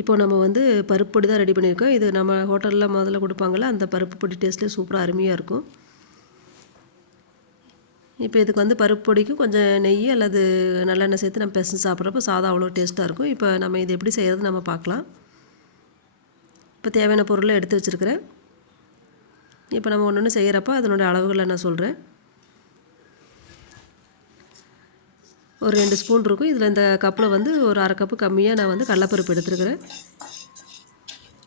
இப்போ நம்ம வந்து பருப்பு பொடி தான் ரெடி பண்ணியிருக்கோம். இது நம்ம ஹோட்டலில் முதல்ல கொடுப்பாங்கள்ல, அந்த பருப்பு பொடி டேஸ்ட்டே சூப்பராக அருமையாக இருக்கும். இப்போ இதுக்கு வந்து பருப்பு பொடிக்கு கொஞ்சம் நெய் அல்லது நல்லெண்ணெய் சேர்த்து நம்ம பெசஞ்சு சாப்பிட்றப்போ சாதம் அவ்வளோ டேஸ்ட்டாக இருக்கும். இப்போ நம்ம இது எப்படி செய்கிறது நம்ம பார்க்கலாம். இப்போ தேவையான பொருளை எடுத்து வச்சுருக்கிறேன். இப்போ நம்ம ஒன்று ஒன்று செய்கிறப்போ அதனுடைய அளவுகளை நான் சொல்கிறேன். ஒரு 2 ஸ்பூன் இருக்கும். இதில் இந்த கப்பில் வந்து ஒரு 1/2 கப்பு கம்மியாக நான் வந்து கடலைப்பருப்பு எடுத்துருக்கிறேன்.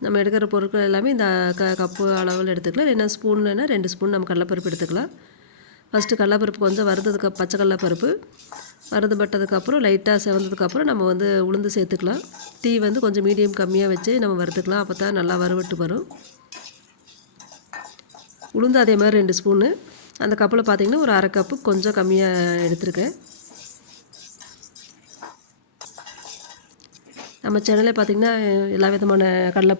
நம்ம எடுக்கிற பொருட்கள் எல்லாமே இந்த கப்பு அளவில் எடுத்துக்கலாம். இல்லைன்னா ஸ்பூன்லன்னா 2 ஸ்பூன் நம்ம கடலைப்பருப்பு எடுத்துக்கலாம். ஃபஸ்ட்டு கடலைப்பருப்பு கொஞ்சம் வறுத்ததுக்கு பச்சை கடலைப்பருப்பு வறுத்துப்பட்டதுக்கப்புறம் லைட்டாக செவந்ததுக்கப்புறம் நம்ம வந்து உளுந்து சேர்த்துக்கலாம். டீ வந்து கொஞ்சம் மீடியம் கம்மியாக வச்சு நம்ம வறுத்துக்கலாம். அப்போ தான் நல்லா வறுவட்டு வரும். உளுந்து அதே மாதிரி 2 ஸ்பூனு. அந்த கப்பில் பார்த்திங்கன்னா ஒரு 1/2 கப்பு கொஞ்சம் கம்மியாக எடுத்துருக்கேன். நம்ம சேனலில் பார்த்திங்கன்னா எல்லா விதமான கடலை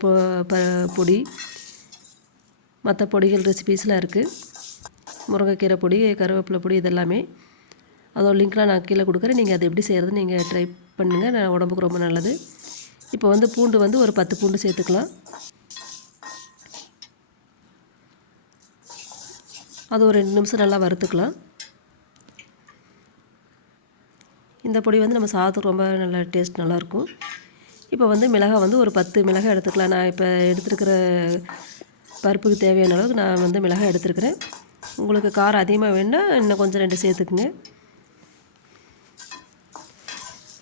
பொடி மற்ற பொடிகள் ரெசிபீஸ்லாம் இருக்குது. முருங்கைக்கீரை பொடி, கருவேப்பிலை பொடி இதெல்லாமே. அதோட லிங்க்லாம் நான் கீழே கொடுக்குறேன். நீங்கள் அதை எப்படி செய்கிறதுன்னு நீங்கள் ட்ரை பண்ணுங்கள். நான் உடம்புக்கு ரொம்ப நல்லது. இப்போ வந்து பூண்டு வந்து ஒரு 10 பூண்டு சேர்த்துக்கலாம். அது ஒரு 2 நிமிஷம் நல்லா வறுத்துக்கலாம். இந்த பொடி வந்து நம்ம சாதத்துக்கு ரொம்ப நல்ல டேஸ்ட் நல்லாயிருக்கும். இப்போ வந்து மிளகாய் வந்து ஒரு 10 மிளகாய் எடுத்துக்கலாம். நான் இப்போ எடுத்துருக்கிற பருப்புக்கு தேவையான அளவுக்கு நான் வந்து மிளகாய் எடுத்துருக்கிறேன். உங்களுக்கு காரம் அதிகமாக வேணுன்னா இன்னும் கொஞ்சம் 2 சேர்த்துக்குங்க.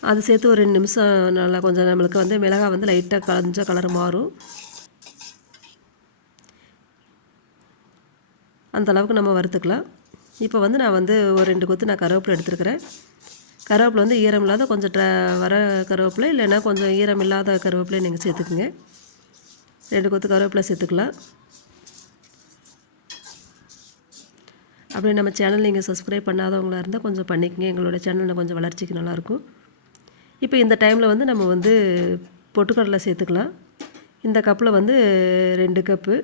அது சேர்த்து ஒரு 2 நிமிஷம் நல்லா கொஞ்சம் நம்மளுக்கு வந்து மிளகாய் வந்து லைட்டாக கொஞ்சம் கலர் மாறும். அந்த அளவுக்கு நம்ம வறுத்துக்கலாம். இப்போ வந்து நான் வந்து ஒரு 2 கொத்து நான் கருவேப்பிலை எடுத்துருக்கிறேன். கருவேப்பிலை வந்து ஈரம் இல்லாத கொஞ்சம் வர கருவேப்பிலை, இல்லைன்னா கொஞ்சம் ஈரம் இல்லாத கருவேப்பிலை நீங்கள் சேர்த்துக்குங்க. 2 கொத்து கருவேப்பிலை சேர்த்துக்கலாம். அப்படியே நம்ம சேனல் நீங்கள் சப்ஸ்கிரைப் பண்ணாதவங்களாக இருந்தால் கொஞ்சம் பண்ணிக்கங்க. எங்களோட சேனலில் கொஞ்சம் வளர்ச்சிக்கு நல்லாயிருக்கும். இப்போ இந்த டைமில் வந்து நம்ம வந்து பொட்டுக்கடலை சேர்த்துக்கலாம். இந்த கப்பில் வந்து 2 கப்பு.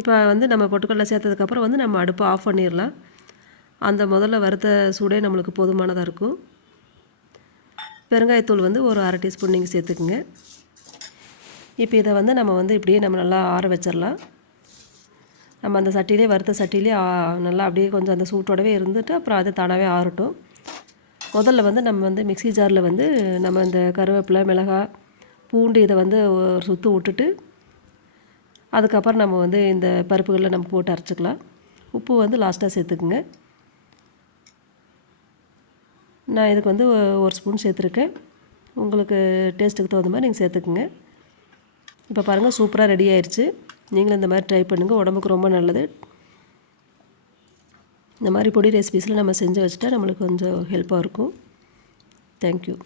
இப்போ வந்து நம்ம பொட்டுக்கடலை சேர்த்ததுக்கப்புறம் வந்து நம்ம அடுப்பை ஆஃப் பண்ணிடலாம். அந்த முதல்ல வறுத்த சூடே நம்மளுக்கு போதுமானதாக இருக்கும். பெருங்காயத்தூள் வந்து ஒரு 1/2 டீஸ்பூன் நீங்கள் சேர்த்துக்குங்க. இப்போ இதை வந்து நம்ம வந்து இப்படியே நம்ம நல்லா ஆற வச்சிடலாம். நம்ம அந்த சட்டியிலே வறுத்த சட்டியிலே நல்லா அப்படியே கொஞ்சம் அந்த சூட்டோடவே இருந்துட்டு அப்புறம் அது தானாகவே ஆறட்டும். முதல்ல வந்து நம்ம வந்து மிக்ஸி ஜாரில் வந்து நம்ம இந்த கருவேப்பிலை, மிளகாய், பூண்டு இதை வந்து ஒரு சுற்று விட்டுட்டு அதுக்கப்புறம் நம்ம வந்து இந்த பருப்புகளில் நம்ம போட்டு அரைச்சிக்கலாம். உப்பு வந்து லாஸ்ட்டாக சேர்த்துக்குங்க. நான் இதுக்கு வந்து 1 ஸ்பூன் சேர்த்துருக்கேன். உங்களுக்கு டேஸ்ட்டுக்கு தகுந்த மாதிரி நீங்கள் சேர்த்துக்குங்க. இப்போ பாருங்கள் சூப்பராக ரெடி ஆயிடுச்சு. நீங்களும் இந்த மாதிரி ட்ரை பண்ணுங்கள். உடம்புக்கு ரொம்ப நல்லது. இந்த மாதிரி பொடி ரெசிபீஸில் நம்ம செஞ்சு வச்சுட்டா நம்மளுக்கு கொஞ்சம் ஹெல்ப்பாக இருக்கும். தேங்க்யூ.